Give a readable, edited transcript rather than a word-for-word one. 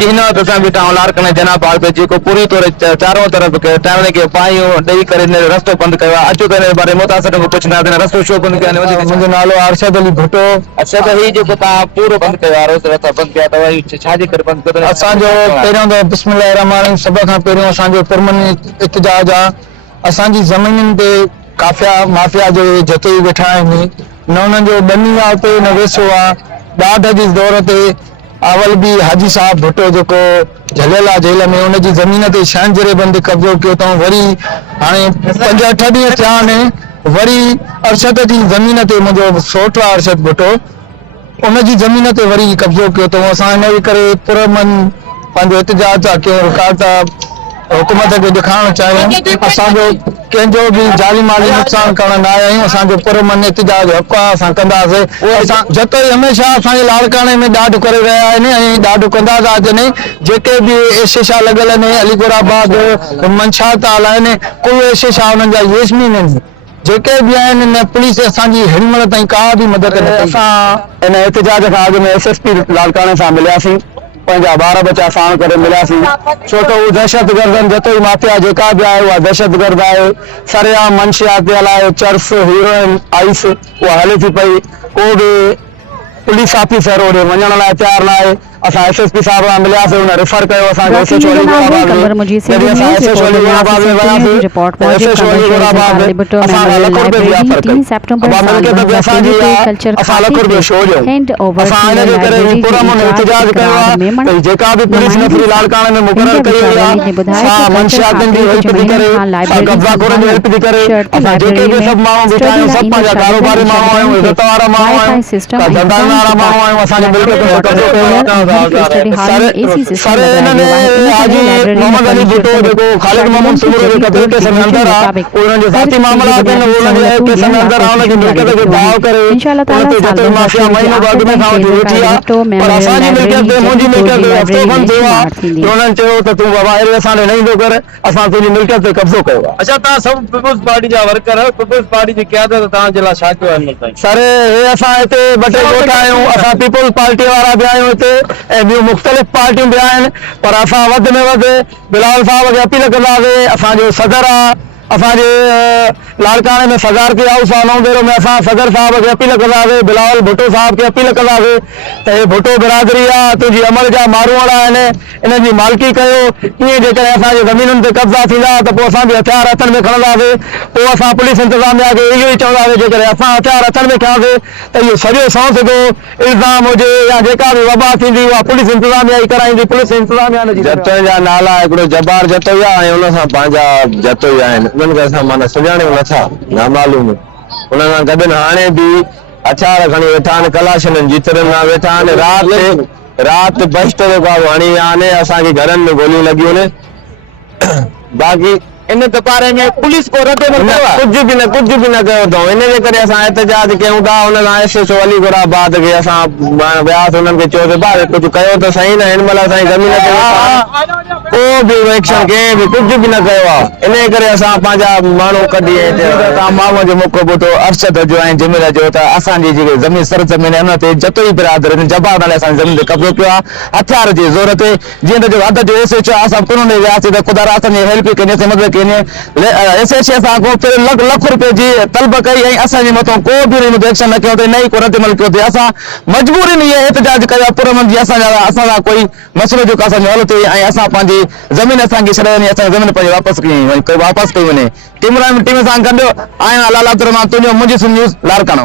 जिन्हों तसा बेटा लारकने जना बाग पे जो पूरी तौर चारों तरफ के टाइम के पाइयों डेई करे ने रास्ता बंद करवा अचो करे बारे मुतासर को कुछ ना देना रास्ता शो बंद करने वजह मुझे नालो अरशद अली भुट्टो अच्छा तो ही जो ता पूरो बंद करवा रास्ता बंद किया तो वही छाजी कर बंद कर असा जो पेरों तो बिस्मिल्लाहिर रहमानिर रहीम सब का पेरों असा जो परमानेंट इत्तेजाज आ असा जी जमीनन पे काफिया माफिया जो जते बैठा है न उन जो बनी आ पे न वेसो आ ॾाढ जी दौर ते अवल भी हाजी साहब भुट्टो जो झलेला जेल में उन जी जमीन ते शानजरे बंद कब्जो कियो तो वरी हाने 5-8 ॾींहं थिया ने वरी अरशद जी जमीन ते मुझो सोट अरशद भुट्टो उन जी जमीन ते वरी कब्जो कियो तो असां इन करे पुरमन पंहिंजो एहतजाज था कयूं रिकॉर्ड था हुकूमत के दिखाना चाहिए असो कंहिंजो भी जाली माली नुकसान करण ना आहियूं असांजो पुरमन एहतजाज हक़ आहे असां कंदासीं असां जतो हमेशा असांजे लाड़काणे में ॾाढो करे रहिया आहिनि ऐं ॾाढो कंदा था अचनि जेके भी एशेशा लॻल आहिनि अलीगोराबाद मंशा था हलाइनि कुल एशेशा उन्हनि जा येसमीन आहिनि जेके भी आहिनि न पुलिस असांजी हेॾी महिल ताईं का भी मदद न कई असां इन एहतजाज खां अॻु में SSP लाड़काणे सां मिलियासीं पंहिंजा ॿार बचा साण करे मिलियासीं छो त हू दहशतगर्दनि जतो ई माफिया जेका भी आहे उहा दहशतगर्द आहे सरेआम मंशियात ते हलाए चर्स हीरोइन आइस उहा हले थी पई को भी पुलिस ऑफिसर ओॾे वञण लाइ तयारु न आहे असां SSP साहब सां मिलियासीं हुन रेफर कयो असांखे SSO जेका भी पुलिस नफ़री लाड़काणे में मुक़रर कई वई आहे मंशियातनि जी हेल्प थी करे कब्ज़ाखोरनि जी हेल्प थी करे असां जेके भी सभु माण्हू बीठा आहियूं सभु पंहिंजा कारोबारी माण्हू आहियूं इज़त वारा माण्हू आहियूं धंधा वारा माण्हू आहियूं असांजे मुल्क में कब्ज़ो कयो सारे इन्होंने हाजी मोहम्मद अली भुट्टो जो खालिद मोहम्मद सुमरो जो कब्जे के अंदर आ उन्होंने जो जाती मामला के उन्होंने के अंदर आने की मिलकत के दाव करे उन्होंने जते माफिया महीनों बाद में खाओ उठी आ पर असांजी मिलकत ते मुंहिंजी मिलकत ते हफ़्तो खन थियो आ उन्होंने चयो त तूं बाबा अहिड़े असांखे नहीं थो कर असां तुंहिंजी मिलकत ते कब्ज़ो कयो आहे अच्छा तव्हां सभु पीपुल्स पार्टी जा वर्कर आहियो पीपुल्स पार्टी जी क़यादत तव्हांजे लाइ छा कयो आहे सर हे असां हिते ॿ टे ॻोठ आहियूं असां पीपुल्स पार्टी वारा बि आहियूं हिते ऐं ॿियूं मुख़्तलिफ़ पार्टियूं भी आहिनि पर असां वध में वध बिलाल साहब खे अपील कंदासीं असांजो सदर आहे असांजे लाड़काणे में सदारती हाउस आहे नौदेरो में असां सदर साहब खे अपील कंदासीं बिलावल भुट्टो साहब खे अपील कंदासीं त हे भुट्टो बिरादरी आहे तुंहिंजी अमल जा मारूअड़ आहिनि इन्हनि जी मालिकी कयो ईअं जेकॾहिं असांजे ज़मीनुनि ते कब्ज़ा थींदा त पोइ असां बि हथियार हथनि में खणंदासीं पोइ असां पुलिस इंतिज़ामिया खे इहो ई चवंदासीं जेकॾहिं असां हथियार हथनि में खयासीं त इहो सॼो सौंसदो इल्ज़ाम हुजे या जेका भी वबा थींदी उहा पुलिस इंतिज़ामिया ई कराईंदी पुलिस इंतिज़ामिया जत जा नाला हिकिड़ो जबार जतो ई आहे ऐं उन सां पंहिंजा जतो ई आहिनि उन्हनि खे असां माना सुञाणियूं नथा नामालूम उन्हनि सां गॾु हाणे बि हथियार खणी वेठा आहिनि कलाशननि जीतरनि सां वेठा आहिनि राति बस्ट जेको आहे हणी आने असांखे घरनि में गोलियूं लॻियूं आहिनि बाक़ी इन दपारे में पुलिस को रद्द कुछ भी न कयो अथऊं इन जे करे असां एहतजाज कयूं था हुन सां SSO अलीगोराबाद खे असां वियासीं हुननि खे चयो भाई कुछ कयो त सही न हिन महिल असांजी ज़मीन ते को भी एक्शन कंहिं बि कुझु बि न कयो आहे इन करे असां पंहिंजा माण्हू कढी तव्हां माण्हूअ जो मौक़ो ॿुधो अरशद जो ऐं जमील जो त असांजी जेके ज़मीन सर ज़मीन हुन ते जतो ई बिरादर जबार नाले असांजी ज़मीन ते कब्ज़ो कयो आहे हथियार जी ज़रूरत जीअं त जो हद जो SHO असां कोन वियासीं त ख़ुदा असांजी हेल्प कई मदद SHO सां लख रुपए जी तलब कई ऐं असांजे मथां को बि एक्शन न कयो नई को रद्द अमल कयो असां मजबूरी में एहतजाज कयो पुरमन जी असांजा कोई मसइलो जेको असांजो हल थिए ऐं असां पंहिंजी ज़मीन असांखे छॾाइणी असांजी ज़मीन पंहिंजी वापसि कई वञे टीम सां गॾु आहियां लाला तुंहिंजो मुंहिंजी न्यूज़ लाड़काणो।